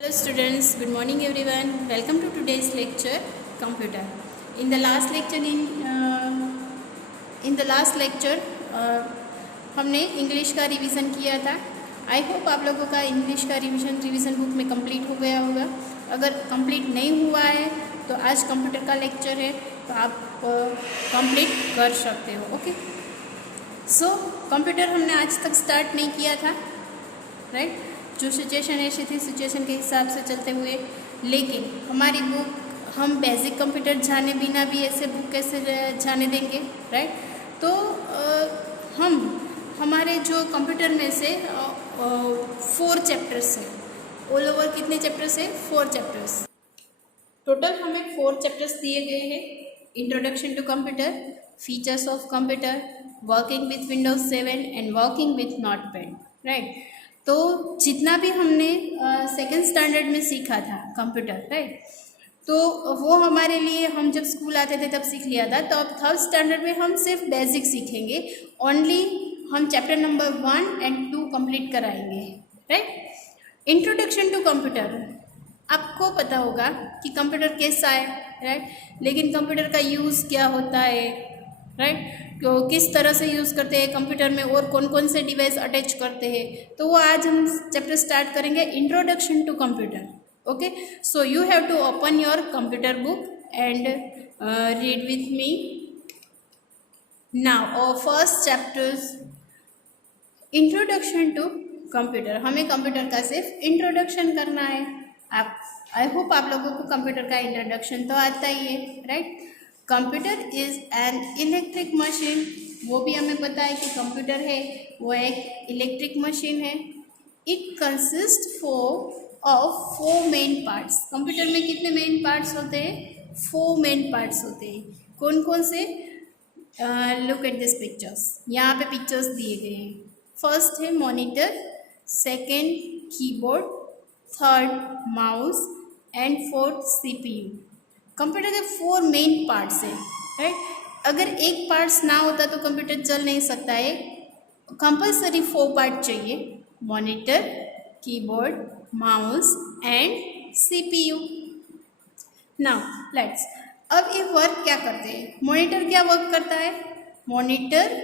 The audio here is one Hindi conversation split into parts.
Hello students, good morning everyone. Welcome to today's lecture, computer. In the last lecture, in the last lecture, हमने इंग्लिश का रिवीजन किया था. आई होप आप लोगों का इंग्लिश का रिवीजन बुक में कंप्लीट हो गया होगा. अगर कंप्लीट नहीं हुआ है तो आज कंप्यूटर का लेक्चर है तो आप कंप्लीट कर सकते हो. ओके. सो कंप्यूटर हमने आज तक स्टार्ट नहीं किया था, राइट. जो सिचुएशन ऐसी थी सिचुएशन के हिसाब से चलते हुए, लेकिन हमारी बुक हम बेसिक कंप्यूटर जाने बिना भी ऐसे बुक कैसे जाने देंगे, राइट. तो हम हमारे जो कंप्यूटर में से 4 चैप्टर्स है. ऑल ओवर कितने चैप्टर्स है? 4 चैप्टर्स. टोटल हमें 4 चैप्टर्स दिए गए हैं. Introduction to computer, features of computer, working with Windows 7 and working with Notepad, right. तो जितना भी हमने सेकेंड स्टैंडर्ड में सीखा था कंप्यूटर, राइट, तो वो हमारे लिए हम जब स्कूल आते थे तब सीख लिया था. तो अब थर्ड स्टैंडर्ड में हम सिर्फ बेसिक सीखेंगे. ओनली हम चैप्टर नंबर 1 एंड 2 कंप्लीट कराएंगे, राइट. Introduction to computer. आपको पता होगा कि कंप्यूटर कैसा है, राइट, लेकिन कंप्यूटर का यूज़ क्या होता है, राइट, तो किस तरह से यूज़ करते हैं कंप्यूटर में और कौन कौन से डिवाइस अटैच करते हैं, तो वो आज हम चैप्टर स्टार्ट करेंगे. Introduction to computer. Okay. So you have to open your computer book and read with me now. और first chapters introduction to computer. हमें कंप्यूटर का सिर्फ इंट्रोडक्शन करना है. आप आई होप आप लोगों को कंप्यूटर का इंट्रोडक्शन तो आता ही है, right. Computer is an electric machine. वो भी हमें पता है कि कंप्यूटर है वो एक इलेक्ट्रिक मशीन है. It consist of 4 main parts. Computer में कितने मेन पार्ट्स होते हैं? 4 मेन पार्ट्स होते हैं. कौन कौन से? Look at this pictures. यहाँ पे पिक्चर्स दिए गए हैं. फर्स्ट है monitor, second keyboard, third mouse and fourth CPU. Computer के 4 मेन पार्ट्स हैं, राइट. अगर एक पार्ट्स ना होता तो कंप्यूटर चल नहीं सकता है. कंपलसरी 4 पार्ट चाहिए: monitor, keyboard, mouse and CPU. Now let's. अब ये वर्क क्या करते हैं? मॉनिटर क्या वर्क करता है? Monitor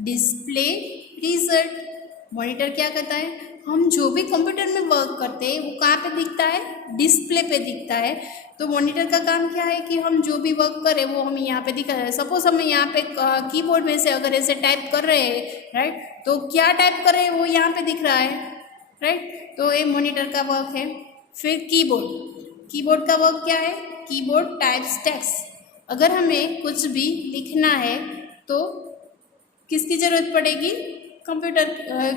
display result. मॉनिटर क्या करता है? हम जो भी कंप्यूटर में वर्क करते हैं वो कहाँ पे दिखता है? डिस्प्ले पे दिखता है. तो मॉनिटर का काम क्या है कि हम जो भी वर्क करें वो हमें यहाँ पे दिखा है. सपोज हम यहाँ पे कीबोर्ड में से अगर ऐसे टाइप कर रहे हैं, राइट, तो क्या टाइप कर रहे हैं वो यहाँ पे दिख रहा है, राइट. तो ये मॉनिटर का वर्क है. फिर कीबोर्ड. कीबोर्ड का वर्क क्या है? Keyboard types text. अगर हमें कुछ भी लिखना है तो किसकी ज़रूरत पड़ेगी? कंप्यूटर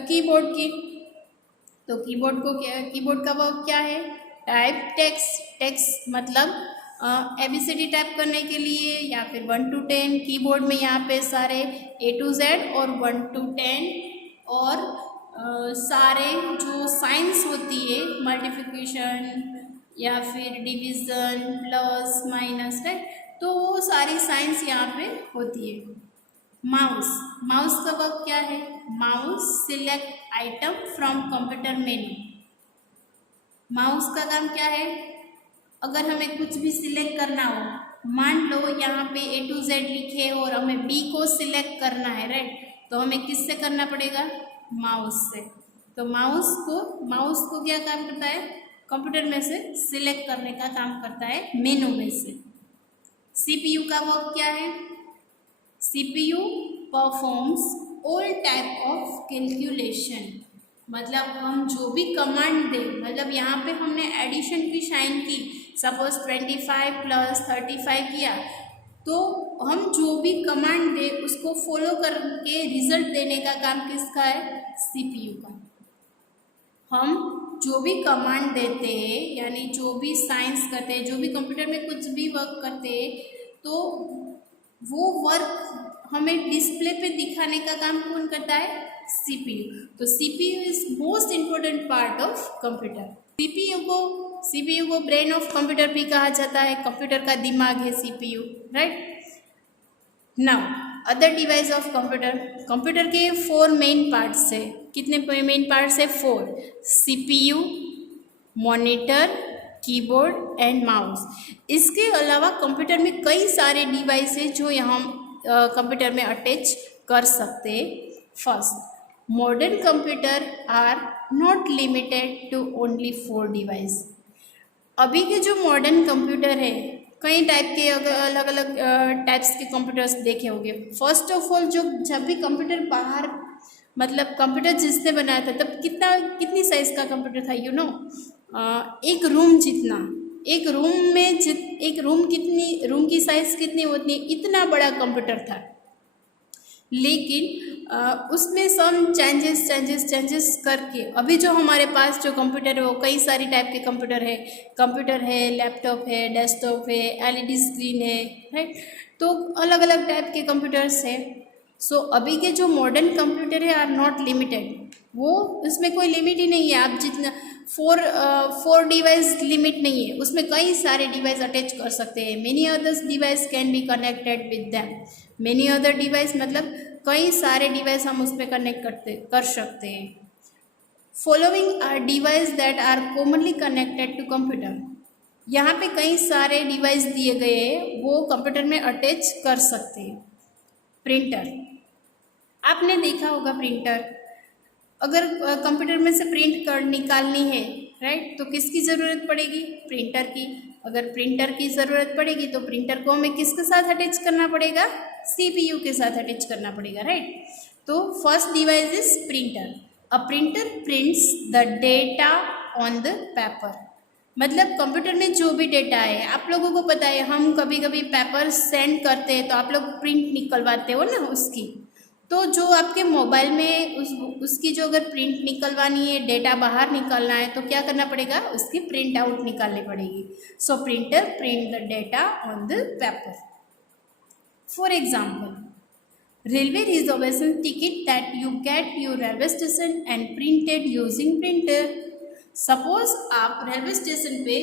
कीबोर्ड की. तो कीबोर्ड को क्या, कीबोर्ड का वर्क क्या है? Type text. टेक्स्ट मतलब ABCD टाइप करने के लिए, या फिर 1 to 10. कीबोर्ड में यहाँ पे सारे A to Z और 1 to 10 और सारे जो साइंस होती है, मल्टीप्लिकेशन या फिर डिवीज़न, प्लस माइनस, राइट, तो वो सारी साइंस यहाँ पे होती है. माउस. माउस का वर्क क्या है? Mouse select item from computer menu. Mouse का काम क्या है? अगर हमें कुछ भी सिलेक्ट करना हो, मान लो यहाँ पे A to Z लिखे और हमें B को सिलेक्ट करना है, राइट, तो हमें किससे करना पड़ेगा? माउस से. तो माउस को क्या काम करता है? कंप्यूटर में से सिलेक्ट करने का काम करता है, मेनू में से. CPU का वर्क क्या है? CPU performs all type of calculation. मतलब हम जो भी कमांड दें, मतलब यहाँ पे हमने एडिशन की साइन की, सपोज 25 + 35 किया, तो हम जो भी कमांड दें उसको फॉलो करके रिजल्ट देने का काम किसका है? CPU का. हम जो भी कमांड देते हैं, यानी जो भी साइंस करते हैं, जो भी कंप्यूटर में कुछ भी वर्क करते हैं, तो वो वर्क हमें डिस्प्ले पे दिखाने का काम कौन करता है? CPU. तो CPU is most important part of computer. CPU को ब्रेन ऑफ कंप्यूटर भी कहा जाता है. कंप्यूटर का दिमाग है CPU, right. Now other device of computer. Computer के 4 मेन पार्ट्स है. कितने मेन पार्ट्स है? 4. CPU, monitor, keyboard and mouse. इसके अलावा कंप्यूटर में कई सारे डिवाइस है जो हम कंप्यूटर में अटैच कर सकते हैं। First, modern computer are not limited to only 4 device. अभी के जो मॉडर्न कंप्यूटर है, कई टाइप के अलग अलग टाइप्स के कंप्यूटर्स देखे होंगे। फर्स्ट ऑफ ऑल, जब भी कंप्यूटर बाहर, मतलब कंप्यूटर जिसने बनाया था तब कितनी साइज़ का कंप्यूटर था, यू नो, एक रूम जितना। एक रूम की साइज़ कितनी होती है, इतना बड़ा कंप्यूटर था। लेकिन उसमें सब चेंजेस करके अभी जो हमारे पास जो कंप्यूटर है वो कई सारी टाइप के कंप्यूटर है, लैपटॉप है, डेस्कटॉप है, एलईडी स्क्रीन है, राइट। तो अलग अलग टाइप के कंप्यूटर्स है। सो अभी के जो मॉडर्न कंप्यूटर है आर नॉट लिमिटेड, वो उसमें कोई लिमिट ही नहीं है। आप जितना फोर डिवाइस लिमिट नहीं है, उसमें कई सारे डिवाइस अटैच कर सकते हैं। Many others device can be connected with them. Many other device मतलब कई सारे डिवाइस हम उसमें कनेक्ट कर सकते हैं। Following are device that are commonly connected to computer. यहाँ पे कई सारे डिवाइस दिए गए हैं, वो कंप्यूटर में अटैच कर सकते हैं। प्रिंटर, आपने देखा होगा प्रिंटर। अगर कंप्यूटर में से निकालनी है, राइट, तो किसकी ज़रूरत पड़ेगी? प्रिंटर की। अगर प्रिंटर की ज़रूरत पड़ेगी तो प्रिंटर को हमें किसके साथ अटैच करना पड़ेगा? CPU के साथ अटैच करना पड़ेगा, राइट। तो first device is printer. A printer prints the data on the paper. मतलब कंप्यूटर में जो भी डेटा है, आप लोगों को पता है, हम कभी कभी पेपर सेंड करते हैं तो आप लोग प्रिंट निकलवाते हो ना उसकी। तो जो आपके मोबाइल में उसकी जो अगर प्रिंट निकलवानी है, डेटा बाहर निकालना है, तो क्या करना पड़ेगा? उसकी प्रिंट आउट निकालनी पड़ेगी। सो printer print the data on the paper. For example, railway reservation ticket that you get your railway station and printed using printer. Suppose आप रेलवे स्टेशन पे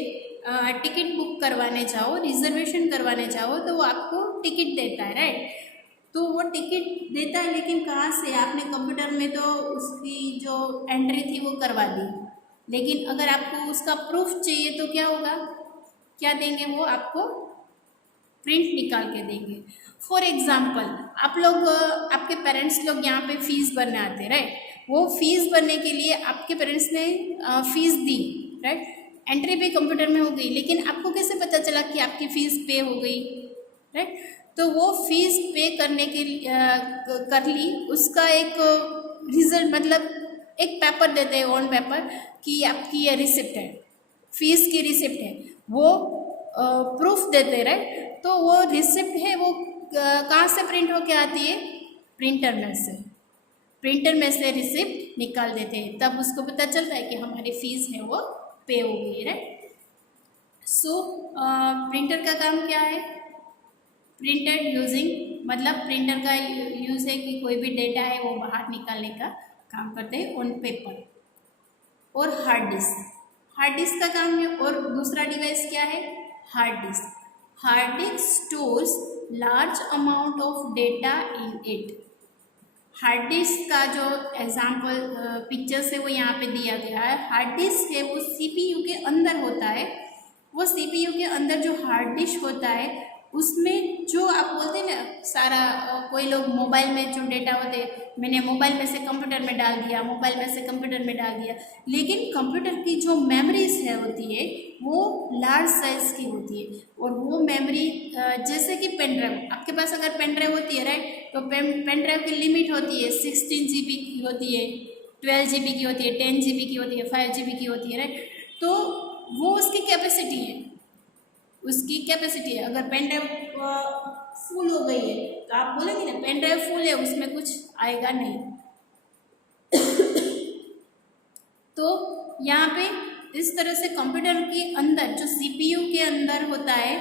टिकट बुक करवाने जाओ, रिजर्वेशन करवाने जाओ, तो वो आपको टिकट देता है, राइट। तो वो टिकट देता है, लेकिन कहाँ से? आपने कंप्यूटर में तो उसकी जो एंट्री थी वो करवा दी, लेकिन अगर आपको उसका प्रूफ चाहिए तो क्या होगा? क्या देंगे? वो आपको प्रिंट निकाल के देंगे। फॉर एग्जाम्पल, आप लोग, आपके पेरेंट्स लोग यहाँ पे फीस भरने आते हैं, राइट। वो फीस भरने के लिए आपके पेरेंट्स ने फीस दी, राइट। एंट्री पे कंप्यूटर में हो गई, लेकिन आपको कैसे पता चला कि आपकी फ़ीस पे हो गई, राइट। तो वो फीस पे करने के कर ली, उसका एक रिजल्ट, मतलब एक पेपर देते हैं, ऑन पेपर, कि आपकी ये रिसिप्ट है, फीस की रिसिप्ट है, वो प्रूफ देते हैं, राइट। तो वो रिसिप्ट है, वो कहाँ से प्रिंट होके आती है? प्रिंटर में से रिसिप्ट निकाल देते हैं, तब उसको पता चलता है कि हमारी फीस है वो पे हो गई, राइट। सो प्रिंटर का काम क्या है? प्रिंटेड यूजिंग, मतलब प्रिंटर का यूज़ है कि कोई भी डेटा है वो बाहर निकालने का काम करते हैं ऑन पेपर। और हार्ड डिस्क का काम है। और दूसरा डिवाइस क्या है? Hard disk stores large amount of data in it. Hard disk का जो एग्जाम्पल पिक्चर्स है वो यहाँ पे दिया गया है। हार्ड डिस्क है वो CPU के अंदर होता है। वो CPU के अंदर जो हार्ड डिस्क होता है, उसमें जो आप बोलते हैं ना, सारा कोई लोग मोबाइल में जो डेटा होते हैं, मैंने मोबाइल में से कंप्यूटर में डाल दिया, मोबाइल में से कंप्यूटर में डाल दिया, लेकिन कंप्यूटर की जो मेमोरीज है होती है वो लार्ज साइज़ की होती है। और वो मेमोरी जैसे कि पेन ड्राइव, आपके पास अगर पेन ड्राइव होती है, राइट, तो पेन ड्राइव की लिमिट होती है 16 GB की होती है, 12 GB की होती है, 10 GB की होती है, 5 GB की होती है, राइट। तो वो उसकी कैपेसिटी है, अगर पेन ड्राइव फुल हो गई है तो आप बोलेंगे ना पेन ड्राइव फुल है, उसमें कुछ आएगा नहीं। तो यहाँ पे इस तरह से कंप्यूटर के अंदर जो CPU के अंदर होता है,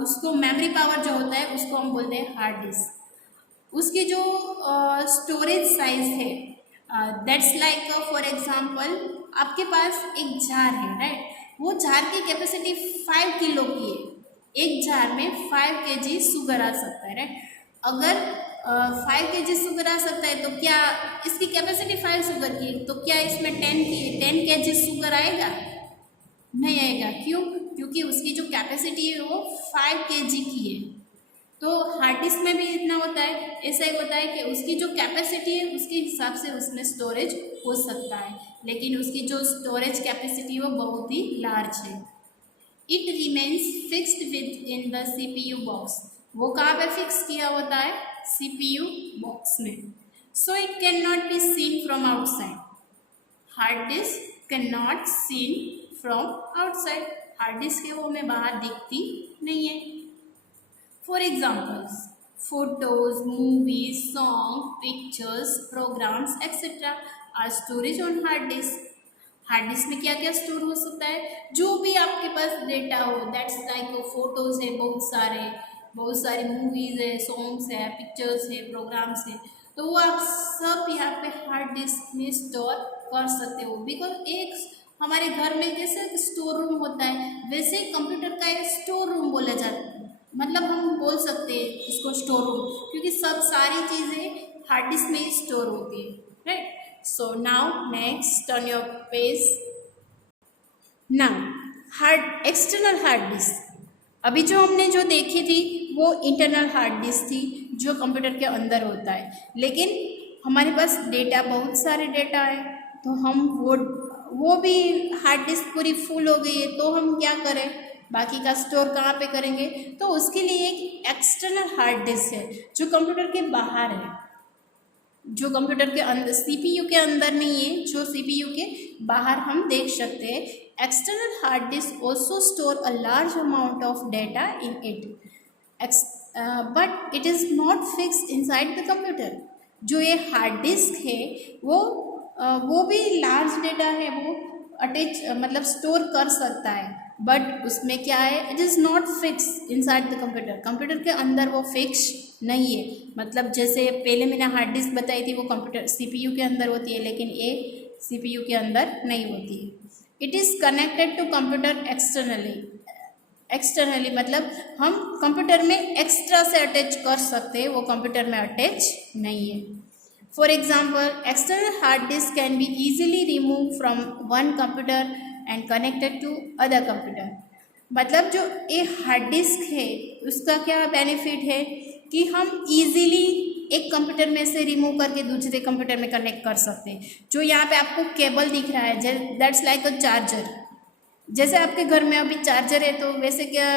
उसको मेमोरी पावर जो होता है उसको हम बोलते हैं हार्ड डिस्क। उसकी जो स्टोरेज साइज है, दैट्स लाइक, फॉर एग्जांपल, आपके पास एक जार है, राइट। वो जार की कैपेसिटी 5 किलो की है। एक जार में 5 kg शुगर आ सकता है, राइट। अगर 5 kg शुगर आ सकता है तो क्या इसकी कैपेसिटी 5 शुगर की, तो क्या इसमें 10 kg शुगर आएगा? नहीं आएगा। क्यों? क्योंकि उसकी जो कैपेसिटी है वो 5 kg की है। तो हार्ड डिस्क में भी इतना होता है, ऐसा ही होता है कि उसकी जो कैपेसिटी है उसके हिसाब से उसमें स्टोरेज हो सकता है, लेकिन उसकी जो स्टोरेज कैपेसिटी है वो बहुत ही लार्ज है। It remains fixed with in the CPU box. वो कहाँ पे फिक्स किया होता है? CPU बॉक्स में। So it can not be seen from outside. Hard disk can not seen from outside. Hard disk है वो हमें बाहर दिखती नहीं है। For examples, photos, movies, songs, pictures, programs, etc. are storage on hard disk. Hard disk में क्या क्या स्टोर हो सकता है? जो भी आपके पास डेटा हो, दैट्स लाइक फोटोज है, बहुत सारी मूवीज है, सॉन्ग्स है, पिक्चर्स है, प्रोग्राम्स है, तो वो आप सब यहाँ पे हार्ड डिस्क में स्टोर कर सकते हो। बिकॉज एक हमारे घर में जैसे स्टोर रूम होता है, वैसे ही कंप्यूटर का एक स्टोर रूम बोला जाता है। मतलब हम बोल सकते हैं इसको स्टोर रूम, क्योंकि सब सारी चीज़ें हार्ड डिस्क में ही स्टोर होती है, right. So now next on your page. Now hard external hard disc. अभी जो हमने जो देखी थी वो इंटरनल हार्ड डिस्क थी, जो कंप्यूटर के अंदर होता है। लेकिन हमारे पास डेटा, बहुत सारे डेटा है, तो हम वो भी हार्ड डिस्क पूरी फुल हो गई है, तो हम क्या करें? बाकी का स्टोर कहाँ पे करेंगे? तो उसके लिए एक एक्सटर्नल हार्ड डिस्क है जो कंप्यूटर के बाहर है, जो कंप्यूटर के अंदर CPU के अंदर नहीं है, जो CPU के बाहर हम देख सकते हैं। External hard disc also store a large amount of data in it, but it is not fix inside the computer. जो ये हार्ड डिस्क है वो भी लार्ज डेटा है, वो अटैच मतलब स्टोर कर सकता है, बट उसमें क्या है? It is not fix inside the computer. Computer के अंदर वो फिक्स नहीं है। मतलब जैसे पहले मैंने हार्ड डिस्क बताई थी, वो कंप्यूटर CPU के अंदर होती है, लेकिन ये CPU के अंदर नहीं होती है। It is connected to computer externally मतलब हम कंप्यूटर में एक्स्ट्रा से अटैच कर सकते हैं, वो कंप्यूटर में अटैच नहीं है। For example, external hard disk can be easily remove from one computer and connected to other computer. मतलब जो ये हार्ड डिस्क है उसका क्या बेनिफिट है कि हम इजीली एक कंप्यूटर में से रिमूव करके दूसरे कंप्यूटर में कनेक्ट कर सकते हैं। जो यहाँ पे आपको केबल दिख रहा है, दैट्स लाइक अ चार्जर। जैसे आपके घर में अभी चार्जर है, तो वैसे क्या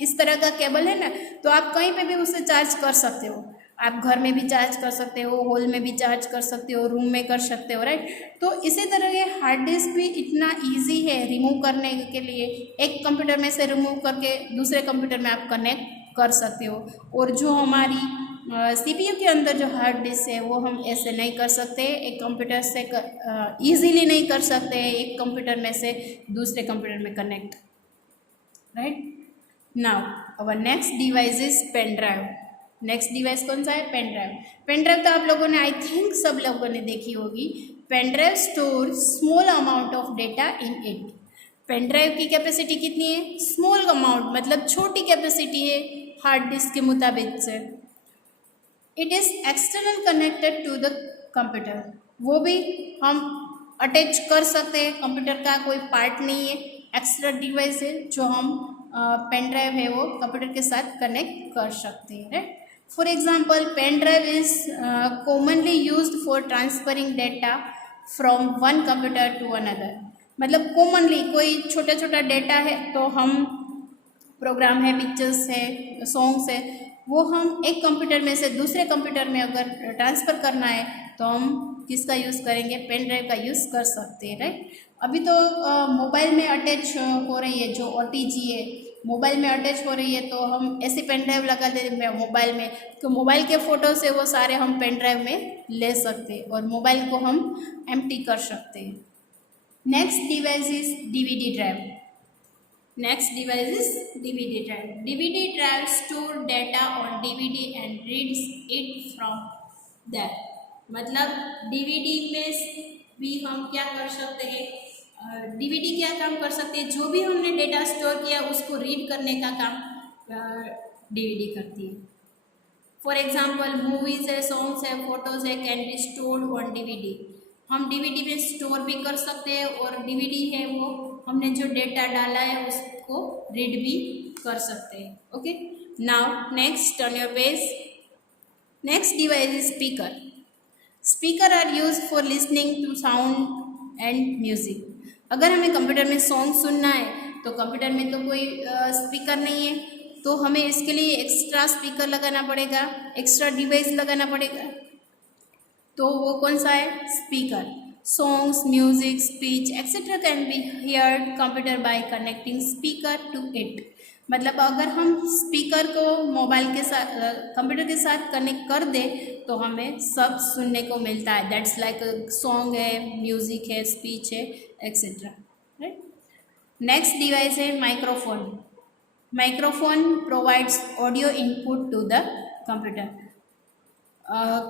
इस तरह का केबल है ना, तो आप कहीं पे भी उसे चार्ज कर सकते हो। आप घर में भी चार्ज कर सकते हो, हॉल में भी चार्ज कर सकते हो, रूम में कर सकते हो, राइट। तो इसी तरह ये हार्ड डिस्क भी इतना इजी है रिमूव करने के लिए, एक कंप्यूटर में से रिमूव करके दूसरे कंप्यूटर में आप कनेक्ट कर सकते हो। और जो हमारी CPU के अंदर जो हार्ड डिस्क है वो हम ऐसे नहीं कर सकते, एक कंप्यूटर से ईजीली नहीं कर सकते एक कंप्यूटर में से दूसरे कंप्यूटर में connect, right. Now our next device is pen drive. Next device कौन सा है? Pen drive. पेन ड्राइव तो आप लोगों ने आई थिंक सब लोगों ने देखी होगी। Pen drive store small amount of data in it. Pen drive की कैपेसिटी कितनी है? स्मॉल अमाउंट, मतलब छोटी कैपेसिटी है हार्ड डिस्क के मुताबिक से। It is external connected to the computer. वो भी हम अटैच कर सकते हैं, कंप्यूटर का कोई पार्ट नहीं है, एक्स्ट्रा डिवाइस है जो हम पेन ड्राइव है वो कंप्यूटर के साथ कनेक्ट कर सकते हैं, right. For example, pen drive is commonly used for transferring data from one computer to another. मतलब कॉमनली कोई छोटा छोटा डेटा है, तो हम प्रोग्राम है, पिक्चर्स है, सॉन्ग्स है, वो हम एक कंप्यूटर में से दूसरे कंप्यूटर में अगर ट्रांसफ़र करना है तो हम किसका यूज़ करेंगे? पेन ड्राइव का यूज़ कर सकते हैं, राइट। अभी तो मोबाइल में अटैच हो रही है, जो OTG है मोबाइल में अटैच हो रही है, तो हम ऐसी पेन ड्राइव लगा देते हैं मोबाइल में, तो मोबाइल के फ़ोटो से वो सारे हम पेन ड्राइव में ले सकते हैं और मोबाइल को हम एम्प्टी कर सकते हैं। Next device is DVD drive. Next device is DVD drive. DVD drive store data on DVD and reads it from there. मतलब DVD में भी हम क्या कर सकते हैं? DVD क्या काम कर सकते हैं? जो भी हमने डेटा स्टोर किया उसको रीड करने का काम DVD करती है। फॉर एग्जाम्पल, मूवीज़ है, सॉन्ग्स है, फोटोज़ है, can be stored on DVD। हम DVD में स्टोर भी कर सकते हैं और DVD है वो हमने जो डेटा डाला है उसको रीड भी कर सकते हैं. Okay, now next on your page. Next device is speaker. Speaker are use for listening to sound and music. अगर हमें कंप्यूटर में सॉन्ग सुनना है तो कंप्यूटर में तो कोई स्पीकर नहीं है, तो हमें इसके लिए एक्स्ट्रा स्पीकर लगाना पड़ेगा, एक्स्ट्रा डिवाइस लगाना पड़ेगा. तो वो कौन सा है? Speaker. Songs, music, speech etcetera can be heard computer by connecting speaker to it. मतलब अगर हम स्पीकर को मोबाइल के साथ कंप्यूटर के साथ कनेक्ट कर दे तो हमें सब सुनने को मिलता है. दैट्स लाइक सॉन्ग है, म्यूजिक है, स्पीच है एक्सेट्रा. राइट. नेक्स्ट डिवाइस है microphone. Microphone provides audio input to the computer.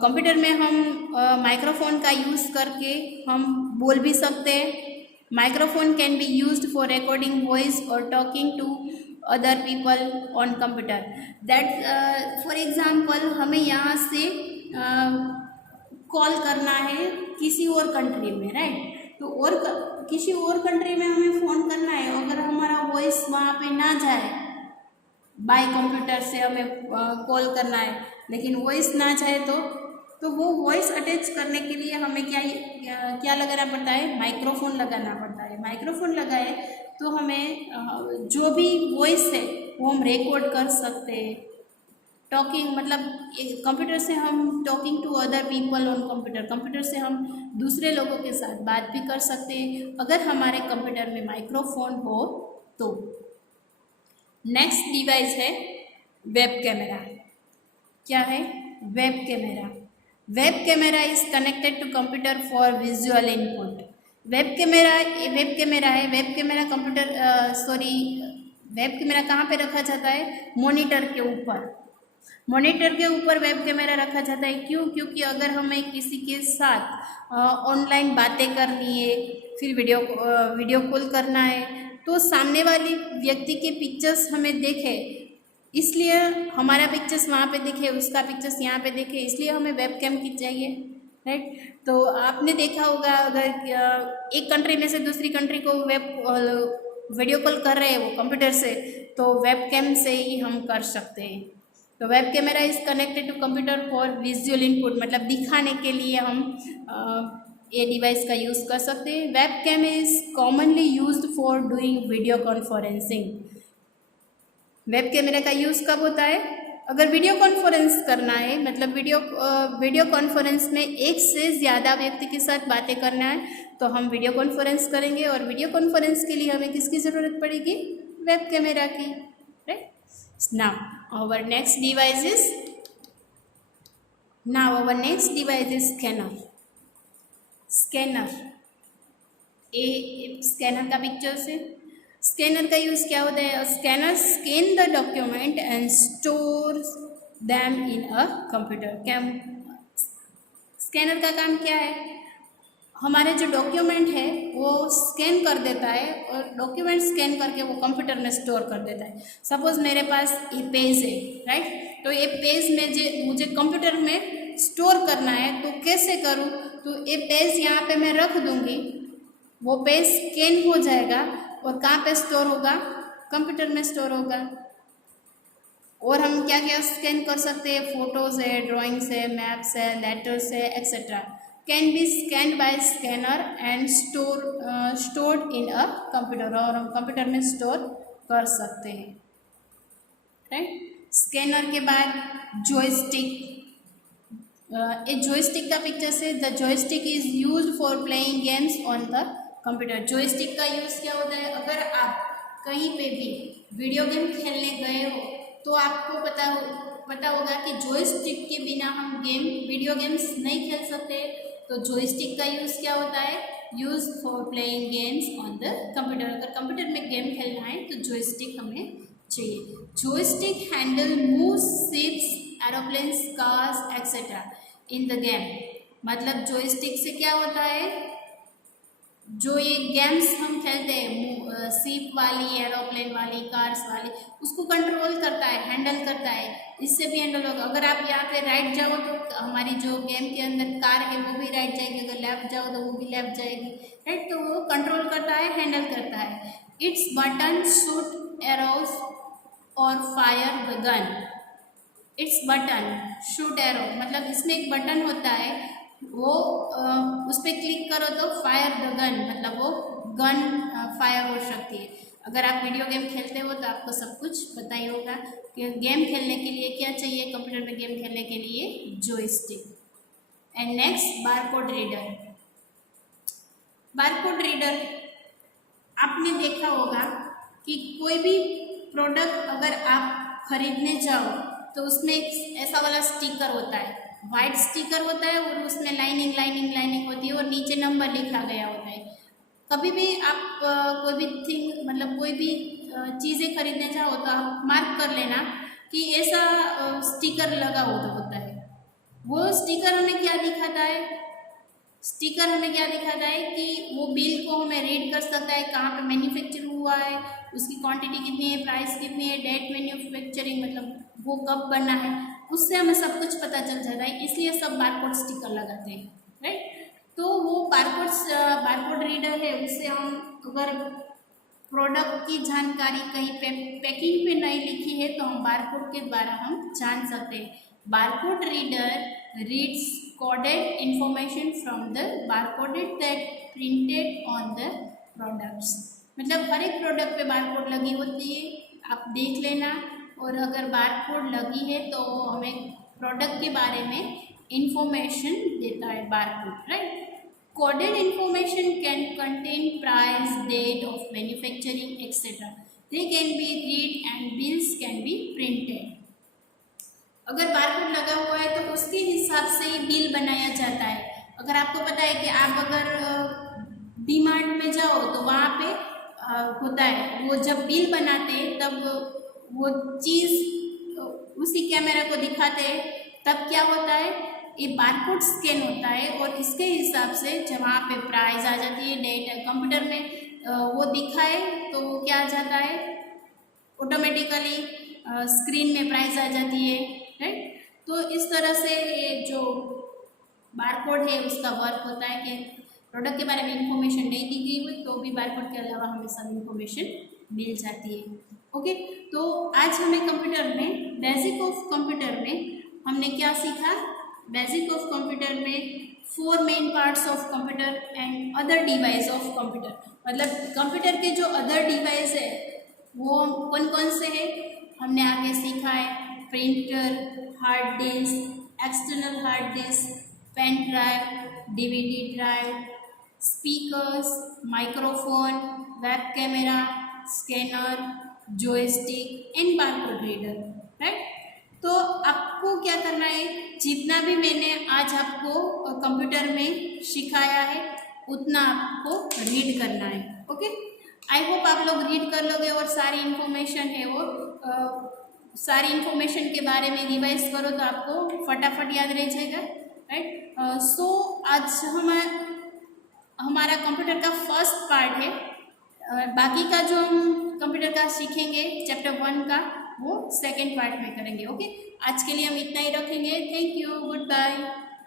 Computer में हम माइक्रोफोन का यूज़ करके हम बोल भी सकते हैं. Microphone can be used for recording voice और talking to other people on computer. That for example हमें यहाँ से कॉल करना है किसी और कंट्री में, राइट. तो और किसी और कंट्री में हमें फ़ोन करना है, अगर हमारा वॉइस वहाँ पे ना जाए, बाय कंप्यूटर से हमें कॉल करना है लेकिन वॉइस ना जाए तो वो वॉइस अटैच करने के लिए हमें क्या लगाना पड़ता है? माइक्रोफोन लगाना पड़ता है. माइक्रोफोन लगाए तो हमें जो भी वॉइस है वो हम रिकॉर्ड कर सकते हैं. टॉकिंग मतलब कंप्यूटर से हम talking to other people on computer, computer से हम दूसरे लोगों के साथ बात भी कर सकते हैं अगर हमारे कंप्यूटर में माइक्रोफोन हो तो. नेक्स्ट डिवाइस है वेब कैमरा. क्या है? Web camera. Web camera is connected to computer for visual input. Web camera है. Web camera computer web camera कहाँ पे रखा जाता है? मॉनिटर के ऊपर. मॉनिटर के ऊपर वेब कैमरा रखा जाता है. क्यों? क्योंकि अगर हमें किसी के साथ ऑनलाइन बातें करनी है, फिर वीडियो कॉल करना है, तो सामने वाली व्यक्ति के पिक्चर्स हमें देखे, इसलिए हमारा पिक्चर्स वहाँ पे दिखे, उसका पिक्चर्स यहाँ पे दिखे, इसलिए हमें वेब कैम की चाहिए. राइट. तो आपने देखा होगा अगर एक कंट्री में से दूसरी कंट्री को वीडियो कॉल कर रहे हैं वो कंप्यूटर से, तो वेब कैम से ही हम कर सकते हैं. तो web camera is connected to computer for visual input, मतलब दिखाने के लिए हम ये डिवाइस का यूज़ कर सकते हैं. Web cam is commonly used for doing video conferencing. Web camera का यूज़ कब होता है? अगर वीडियो कॉन्फ्रेंस करना है, मतलब वीडियो कॉन्फ्रेंस में एक से ज़्यादा व्यक्ति के साथ बातें करना है तो हम वीडियो कॉन्फ्रेंस करेंगे, और वीडियो कॉन्फ्रेंस के लिए हमें किसकी ज़रूरत पड़ेगी? वेब कैमरा की. Right. Now our next device is scanner. Scanner का पिक्चर से. स्कैनर का यूज़ क्या होता है? Scanner scan the document and store them in a computer. Scanner का काम क्या है? हमारे जो डॉक्यूमेंट है वो स्कैन कर देता है और डॉक्यूमेंट स्कैन करके वो कंप्यूटर में स्टोर कर देता है. सपोज़ मेरे पास ये पेज है, राइट. तो ये पेज में मुझे कंप्यूटर में स्टोर करना है, तो कैसे करूँ? तो ये पेज यहाँ पे मैं रख दूँगी, वो पेज स्कैन हो जाएगा और कहाँ पे स्टोर होगा? कंप्यूटर में स्टोर होगा. और हम क्या क्या स्कैन कर सकते हैं? फोटोज़ है, ड्राइंग्स है, मैप्स है, लेटर्स है etcetera. Can be scan by scanner and stored in a computer, और हम कंप्यूटर में स्टोर कर सकते हैं. राइट. स्कैनर के बाद जॉयस्टिक. ये जॉयस्टिक का पिक्चर से, the joystick is used for playing games on the computer. Joystick का यूज़ क्या होता है? अगर आप कहीं पे भी वीडियो गेम खेलने गए हो तो आपको पता होगा कि जॉयस्टिक के बिना हम वीडियो गेम्स नहीं खेल सकते. तो जॉयस्टिक का यूज़ क्या होता है? Use for playing games on the computer. अगर कंप्यूटर में गेम खेलना है तो जॉयस्टिक हमें चाहिए. Joystick handle moves ships, aeroplanes, cars etcetera in the game. मतलब जॉयस्टिक से क्या होता है? जो ये गेम्स हम खेलते हैं सीप वाली, एरोप्लेन वाली, कार्स वाली, उसको कंट्रोल करता है, हैंडल करता है, इससे भी हैंडल होगा। अगर आप यहाँ पे राइट जाओ तो हमारी जो गेम के अंदर कार है वो भी राइट जाएगी, अगर लेफ्ट जाओ तो वो भी लेफ्ट जाएगी, राइट। तो वो कंट्रोल करता है, हैंडल करता है। इट्स बटन शूट एरोज और fire the gun. It's button shoot arrow मतलब इसमें एक बटन होता है, वो उस पर क्लिक करो तो फायर द गन मतलब वो गन फायर हो सकती है। अगर आप वीडियो गेम खेलते हो तो आपको सब कुछ पता ही होगा कि गेम खेलने के लिए क्या चाहिए, कंप्यूटर में गेम खेलने के लिए joystick. And next barcode reader. Barcode reader आपने देखा होगा कि कोई भी प्रोडक्ट अगर आप खरीदने जाओ तो उसमें एक ऐसा वाला स्टिकर होता है, वाइट स्टिकर होता है और उसमें लाइनिंग लाइनिंग लाइनिंग होती है और नीचे नंबर लिखा गया होता है। कभी भी आप कोई भी थिंग मतलब कोई भी चीज़ें खरीदने जाओ तो आप मार्क कर लेना कि ऐसा स्टिकर लगा हुआ होता है। वो स्टिकर हमें क्या दिखाता है, स्टिकर हमें क्या दिखाता है कि वो बिल को हमें रीड कर सकता है, कहाँ पे मैन्युफैक्चर हुआ है, उसकी क्वांटिटी कितनी है, प्राइस कितनी है, डेट मैन्युफैक्चरिंग मतलब वो कब बना है, उससे हमें सब कुछ पता चल जाता है। इसलिए सब बारकोड स्टिकर लगाते हैं, राइट। तो वो बारकोड रीडर है, उससे हम अगर प्रोडक्ट की जानकारी कहीं पे पैकिंग पे नहीं लिखी है तो हम बारकोड के द्वारा हम जान सकते हैं। Barcode reader reads coded information from the barcoded that printed on the products। मतलब हर एक प्रोडक्ट पे बारकोड लगी होती है, आप देख लेना। और अगर बारकोड लगी है तो हमें प्रोडक्ट के बारे में इंफॉर्मेशन देता है barcode, right. Coded information can contain price, date of manufacturing, etc. They can be read and bills can be printed। अगर बारकोड लगा हुआ है तो उसके हिसाब से ही बिल बनाया जाता है। अगर आपको पता है कि आप अगर डीमार्ट में जाओ तो वहाँ पे होता है, वो जब बिल बनाते हैं तब वो चीज़ उसी कैमरा को दिखाते हैं, तब क्या होता है, ये बारकोड स्कैन होता है और इसके हिसाब से जब वहाँ पे प्राइस आ जाती है, डेट कंप्यूटर में वो दिखाए तो वो क्या आ जाता है, ऑटोमेटिकली स्क्रीन में प्राइस आ जाती है, राइट। तो इस तरह से ये जो बारकोड है उसका वर्क होता है कि प्रोडक्ट के बारे में इंफॉर्मेशन नहीं दी गई हुई तो भी बारकोड के अलावा हमें सब इंफॉर्मेशन मिल जाती है। ओके, तो आज हमें कंप्यूटर में बेसिक ऑफ कंप्यूटर में हमने क्या सीखा। बेसिक ऑफ कंप्यूटर में 4 main parts of computer and other device of computer, मतलब कंप्यूटर के जो अदर डिवाइस है वो कौन कौन से हैं हमने आगे सीखा है। Printer, hard disk, external hard disk, pen drive, DVD drive, speakers, microphone, web camera, scanner, joystick and barcode reader, right. तो आपको क्या करना है, जितना भी मैंने आज आपको कंप्यूटर में सिखाया है उतना आपको रीड करना है। ओके, आई होप आप लोग रीड कर लोगे और सारी इंफॉर्मेशन है वो सारी इंफॉर्मेशन के बारे में रिवाइज करो तो आपको फटाफट याद रह जाएगा, राइट। सो आज हमारा कंप्यूटर का फर्स्ट पार्ट है, बाकी का जो हम कंप्यूटर का सीखेंगे चैप्टर 1 का वो सेकेंड पार्ट में करेंगे। ओके, आज के लिए हम इतना ही रखेंगे। Thank you, good bye.